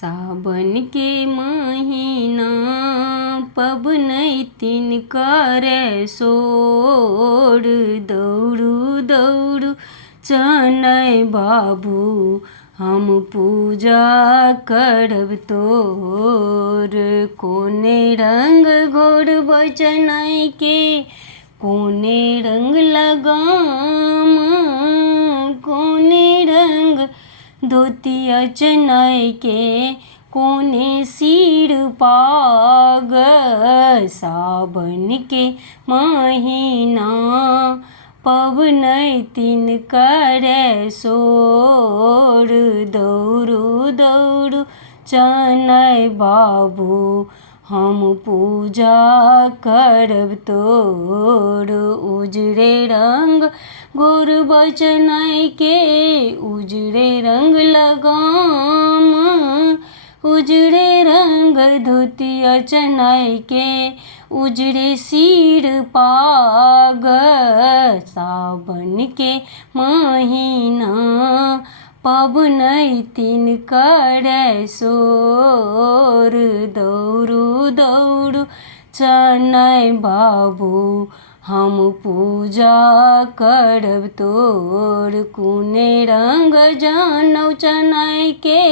सावन के महीना पबनैतिन करे सोर। दौड़ू दौड़ू चनै बाबू हम पूजा करब तोर। कोने रंग घोरबै चनै के कोने रंग लगाम। कोने रंग धोतिया चनै के कोने सिर पाग। सावन के महीना पबनैतिन करे सोर। दौड़ू दौड़ू चनै बाबू हम पूजा करब तोर। उजरे रंग घोरबै चनै के उजरे रंग लगाम। उजरे रंग धोतिया चनै के उजरे सिर पाग। सावन के महीना पबनैतिन करे सोर। दौड़ू दौड़ू चनै बाबू हम पूजा करब तोर। कोने रंग जनौ चनै के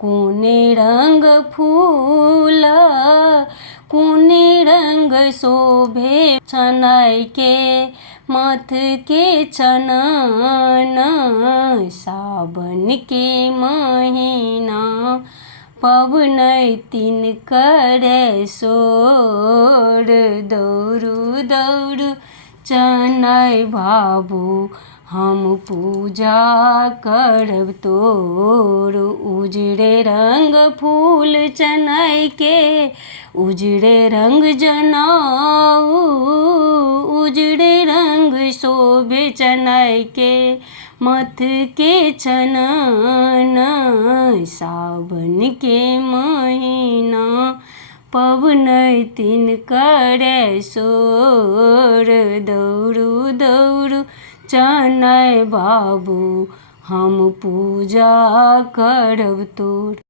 कोने रंग फूल। कोने रंग शोभे चनै के माथ के चनन। सावन के महीना पबनैतिन करे सोर। दौड़ू दौड़ू चनै बाबू हम पूजा करब तोर। उजरे रंग फूल चनै के उजरे रंग जनौ। उजरे रंग शोभे चनै के माथ के चनन। सावन के महीना पबनैतिन करे सोर। दौड़ू दौड़ू चनै बाबू हम पूजा करब तोर।